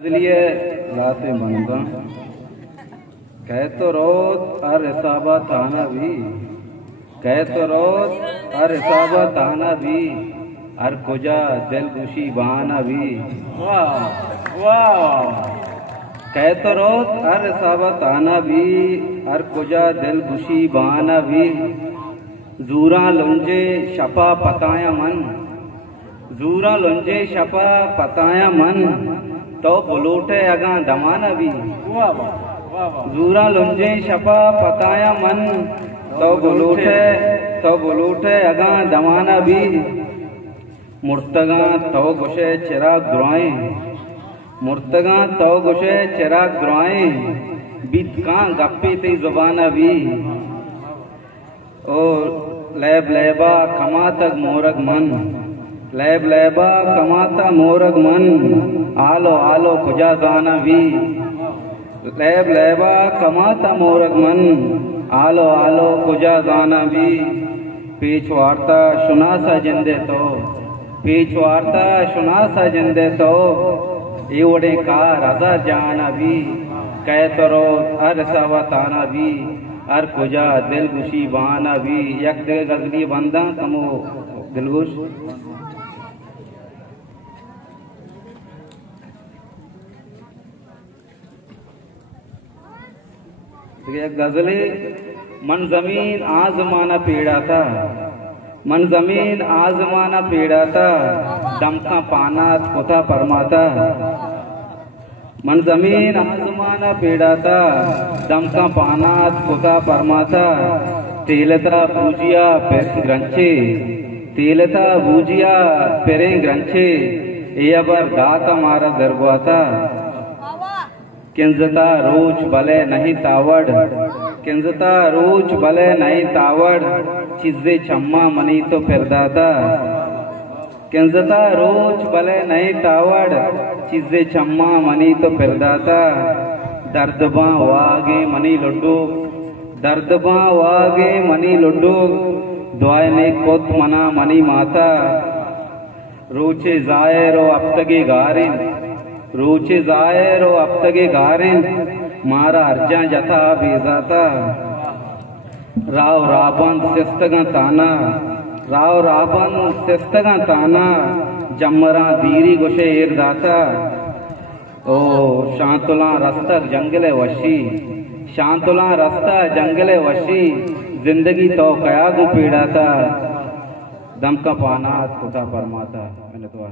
इसलिए लाते बंदा कह तो रोज अर हिसाबा ताना भी कह तो रोज अर हिसाबा ताना भी अर कुजा दिल खुशी बहाना भी वाह वाह कह तो रोज अर हिसाबा ताना भी अर कुजा दिल खुशी बहाना भी जूरा लुंजे शपा पताया मन जूरा लुंजे शपा पताया मन तो बुलूटे अगा दमाना भी जूरा लुंजे शपा पताया मन तो बुलूटे अगा दमाना भी मुर्तगा तो गुशे चिराग ग्रोए मुर्तगा तो गुशे चिराग ग्रोए बीत का गप्पी ती जुबाना भी ओ लैब लैबा कमा तक मोरग मन लैब लैबा कमाता मोरग मन आलो आलो खुजा जाना भी लैब लैबा कमाता मोरग मन आलो आलो खुजा जाना भी पीछ वार्ता सुना सा जिंदे तो पीछ वार्ता सुना सा जिंदे तो इवड़े का रजा जाना भी कह तो रो अर सवा ताना भी अर खुजा दिल खुशी बहाना भी यक दे गजली बंदा कमो दिलगुश गजले मन जमीन आजमाना पेड़ा था मन जमीन आजमाना पेड़ा था दमका पाना कोथा परमाता मन जमीन आजमाना पेड़ा था दमका पाना कोथा परमाता तेलता बूजिया पेर ग्रंचे तेलता बूजिया पेरे ग्रंचे ये बर दाता मारा दरबाता किंजता रोज भले नहीं तावड़ किंजता रोज भले नहीं तावड़ चीज़े चम्मा मनी तो फिरदाता किंजता रोज भले नहीं तावड़ चीज़े चम्मा मनी तो फिरदाता दर्दबा वागे मनी लड्डू दर्दबा वागे मनी लड्डू दुआए ने कोत मना मनी माता रोचे जायरो अब तगे गारिन रोचे जायर ओ अब तगे गारिन मारा अर्जा जथा बेजाता राव राबन सिस्तगा ताना राव राबन सिस्तगा ताना जमरा दीरी गुशे इरदाता ओ शांतुला रस्तक जंगले वशी शांतुला रस्ता जंगले वशी जिंदगी तो कया गु पीड़ाता दम का पाना खुदा फरमाता मैंने तो